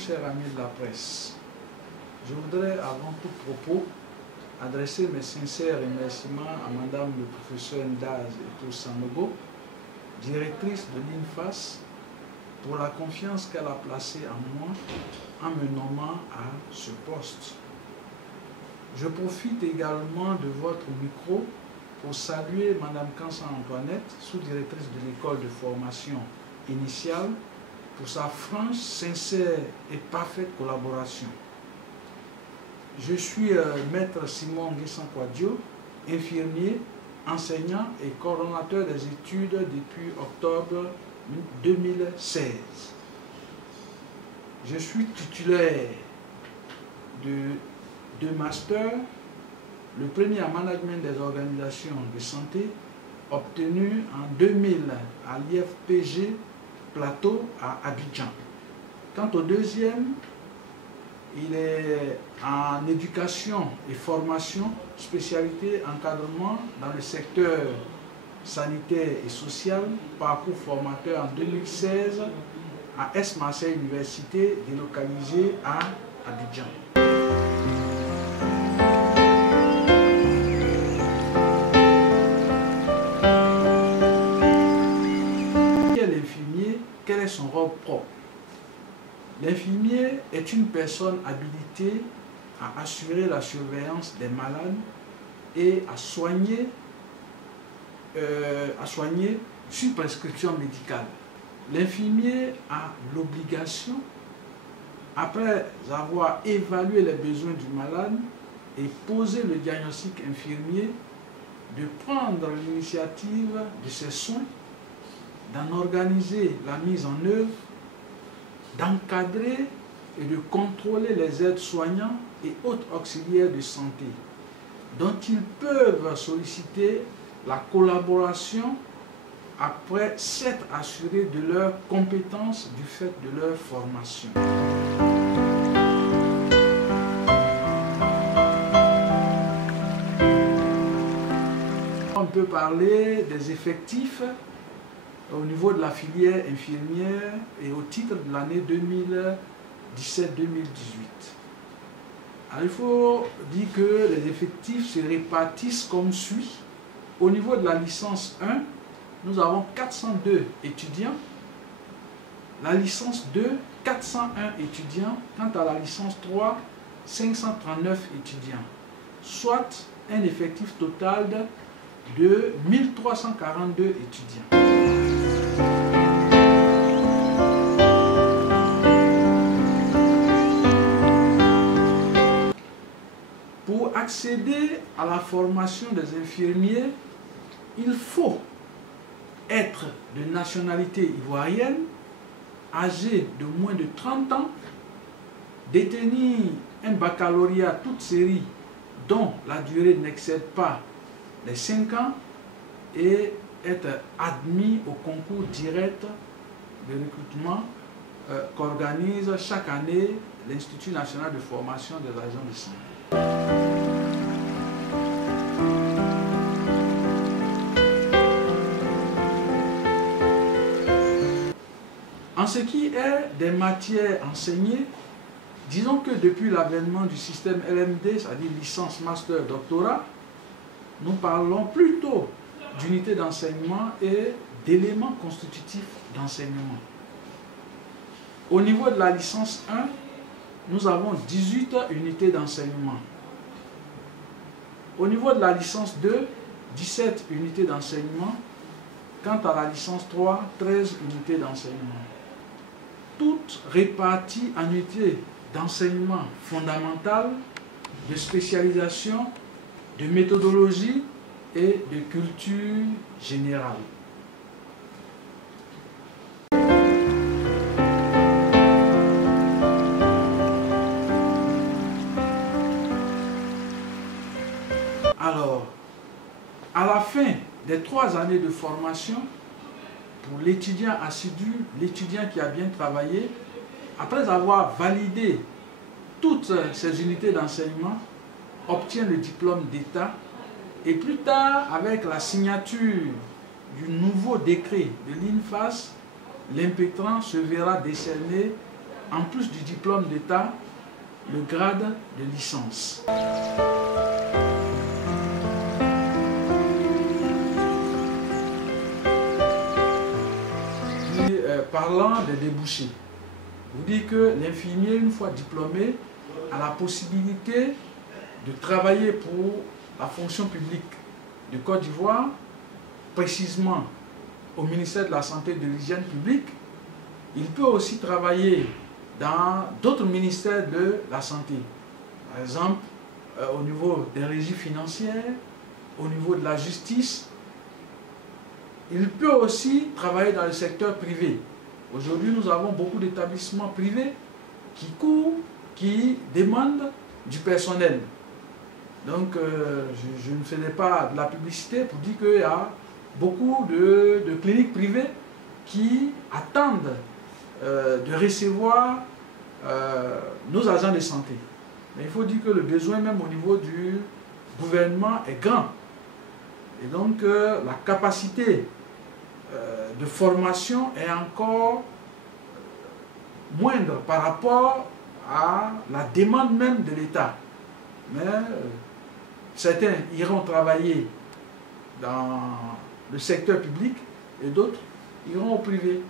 chers amis de la presse. Je voudrais, avant tout propos, adresser mes sincères remerciements à Madame le professeur Ndaz Eto Sanogo, directrice de l'INFAS, pour la confiance qu'elle a placée en moi en me nommant à ce poste. Je profite également de votre micro pour saluer Madame Kansan Antoinette, sous-directrice de l'école de formation initiale, pour sa franche, sincère et parfaite collaboration. Je suis maître Simon Nguessan-Kouadio, infirmier, enseignant et coordonnateur des études depuis octobre 2016. Je suis titulaire de deux masters, le premier en management des organisations de santé, obtenu en 2000 à l'IFPG Plateau à Abidjan. Quant au deuxième, il est en éducation et formation, spécialité encadrement dans le secteur sanitaire et social, parcours formateur en 2016 à Aix-Marseille Université, délocalisée à Abidjan. L'infirmier, quel est son rôle propre? L'infirmier est une personne habilitée à assurer la surveillance des malades et à soigner sur prescription médicale. L'infirmier a l'obligation, après avoir évalué les besoins du malade et posé le diagnostic infirmier, de prendre l'initiative de ses soins, d'en organiser la mise en œuvre, d'encadrer et de contrôler les aides soignants et autres auxiliaires de santé, dont ils peuvent solliciter la collaboration après s'être assurés de leurs compétences du fait de leur formation. On peut parler des effectifs au niveau de la filière infirmière et au titre de l'année 2017-2018. Il faut dire que les effectifs se répartissent comme suit. Au niveau de la licence 1, nous avons 402 étudiants. La licence 2, 401 étudiants. Quant à la licence 3, 539 étudiants. Soit un effectif total de 1342 étudiants. Pour accéder à la formation des infirmiers, il faut être de nationalité ivoirienne, âgé de moins de 30 ans, détenir un baccalauréat toute série dont la durée n'excède pas les 5 ans et être admis au concours direct de recrutement qu'organise chaque année l'Institut national de formation des agents de santé. En ce qui est des matières enseignées, disons que depuis l'avènement du système LMD, c'est-à-dire licence, master, doctorat, nous parlons plutôt d'unités d'enseignement et d'éléments constitutifs d'enseignement. Au niveau de la licence 1, nous avons 18 unités d'enseignement. Au niveau de la licence 2, 17 unités d'enseignement. Quant à la licence 3, 13 unités d'enseignement. Toutes réparties en unités d'enseignement fondamentales, de spécialisation, de méthodologie et de culture générale. Alors, à la fin des 3 années de formation, pour l'étudiant assidu, l'étudiant qui a bien travaillé, après avoir validé toutes ces unités d'enseignement, obtient le diplôme d'État et plus tard, avec la signature du nouveau décret de l'INFAS, l'impétrant se verra décerner en plus du diplôme d'État, le grade de licence. Parlant des débouchés, vous dites que l'infirmier, une fois diplômé, a la possibilité de travailler pour la fonction publique de Côte d'Ivoire, précisément au ministère de la Santé et de l'Hygiène publique. Il peut aussi travailler dans d'autres ministères de la Santé, par exemple au niveau des régies financières, au niveau de la justice. Il peut aussi travailler dans le secteur privé. Aujourd'hui, nous avons beaucoup d'établissements privés qui courent, qui demandent du personnel. Donc, je ne faisais pas de la publicité pour dire qu'il y a beaucoup de cliniques privées qui attendent de recevoir nos agents de santé. Mais il faut dire que le besoin même au niveau du gouvernement est grand. Et donc, la capacité de formation est encore moindre par rapport à la demande même de l'État. Mais certains iront travailler dans le secteur public et d'autres iront au privé.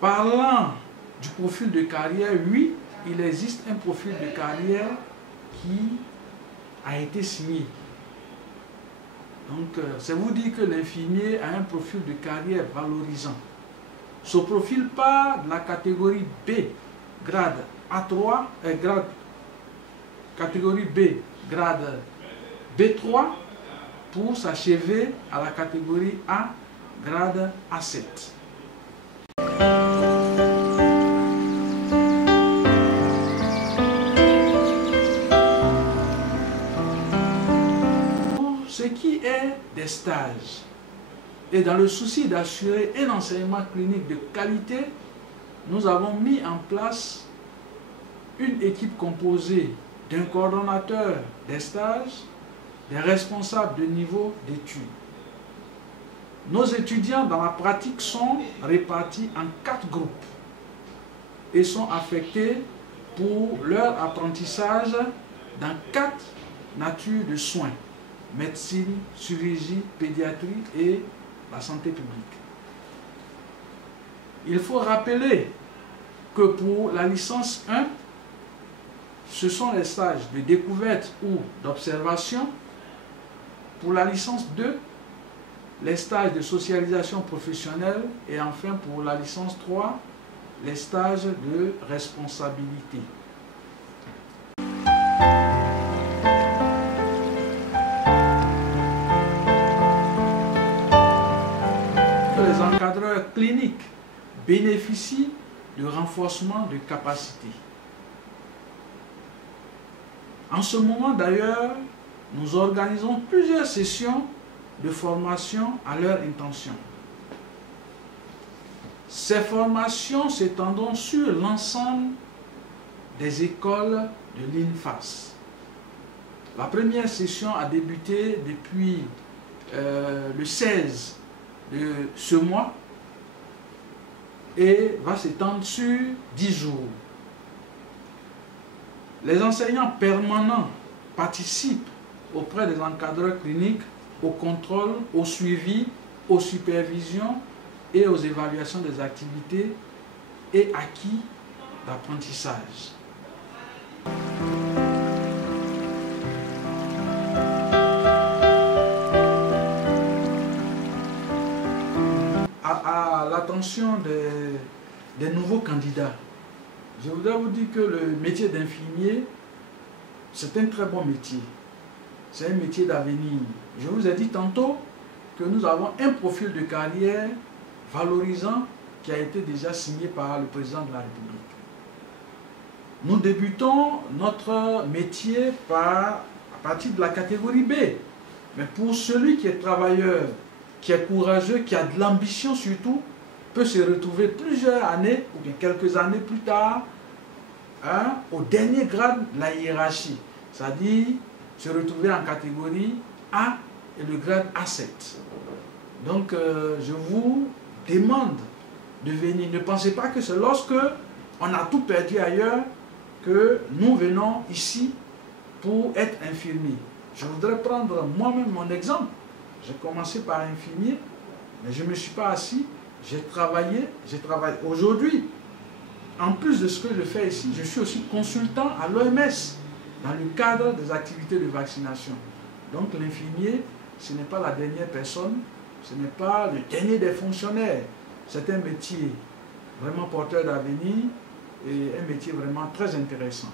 Parlant du profil de carrière, oui, il existe un profil de carrière qui a été signé. Donc, c'est vous dire que l'infirmier a un profil de carrière valorisant. Ce profil part de la catégorie B, grade A3, catégorie B, grade B3, pour s'achever à la catégorie A, grade A7. Ce qui est des stages, et dans le souci d'assurer un enseignement clinique de qualité, nous avons mis en place une équipe composée d'un coordonnateur des stages, des responsables de niveau d'études. Nos étudiants dans la pratique sont répartis en 4 groupes et sont affectés pour leur apprentissage dans 4 natures de soins: médecine, chirurgie, pédiatrie et la santé publique. Il faut rappeler que pour la licence 1, ce sont les stages de découverte ou d'observation. Pour la licence 2, les stages de socialisation professionnelle. Et enfin, pour la licence 3, les stages de responsabilité. Les encadreurs cliniques bénéficient de renforcement de capacité. En ce moment d'ailleurs, nous organisons plusieurs sessions de formation à leur intention. Ces formations s'étendront sur l'ensemble des écoles de l'INFAS. La première session a débuté depuis le 16 de ce mois et va s'étendre sur 10 jours. Les enseignants permanents participent auprès des encadreurs cliniques au contrôle, au suivi, aux supervisions et aux évaluations des activités et acquis d'apprentissage. À l'attention des nouveaux candidats, je voudrais vous dire que le métier d'infirmier, c'est un très bon métier. C'est un métier d'avenir. Je vous ai dit tantôt que nous avons un profil de carrière valorisant qui a été déjà signé par le président de la République. Nous débutons notre métier à partir de la catégorie B. Mais pour celui qui est travailleur, qui est courageux, qui a de l'ambition surtout, peut se retrouver plusieurs années ou bien quelques années plus tard au dernier grade de la hiérarchie, c'est-à-dire se retrouver en catégorie A et le grade A7. Donc, je vous demande de venir. Ne pensez pas que c'est lorsque on a tout perdu ailleurs que nous venons ici pour être infirmier. Je voudrais prendre moi-même mon exemple. J'ai commencé par infirmier, mais je ne me suis pas assis. J'ai travaillé. Aujourd'hui, en plus de ce que je fais ici, je suis aussi consultant à l'OMS dans le cadre des activités de vaccination. Donc l'infirmier, ce n'est pas la dernière personne, ce n'est pas le dernier des fonctionnaires. C'est un métier vraiment porteur d'avenir et un métier vraiment très intéressant.